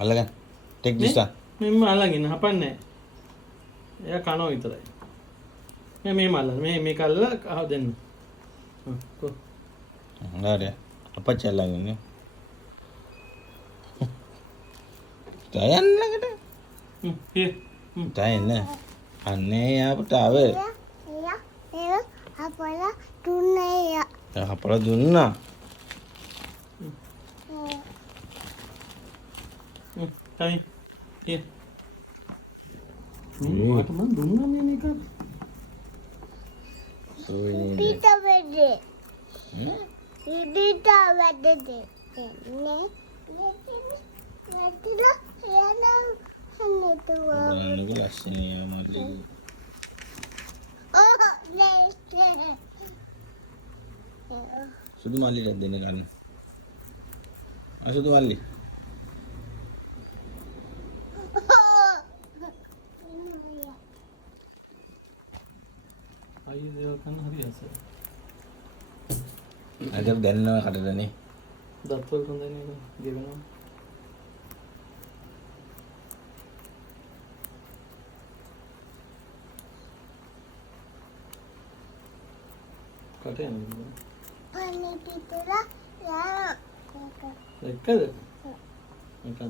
අල්ලගන්න. Take this one. මෙන්න අල්ලගෙන හපන්නේ. එයා කනවා විතරයි. මේ මල්ල මේක අල්ලලා අහ දෙන්න. කො. හරි. අපච්චි අල්ලගෙන. තයන් ළඟට. hier. තයන් අනේ යාපට ආව. අපලා දුන්නා. අපල දුන්නා. Kami. Here. Mata man දුන්නා මේ මේක. පිට වෙන්නේ. ඉදිට වැඩේ. නේ. නැතිලා යනවා හම්තුවා. බලන්නක ලස්සනයි මල්ලි. ඔව් නේ. සුදු මල්ලිට දෙන්න ගන්න. සුදු මල්ලි. අයියෝ දේව කන්න හරි අස. අද දැන්නව කටටනේ. දත්වල හොඳ නේද? ගෙවනවා. කටේ යනවා. අනේ පිටලා යා. එක්කද? එකක්.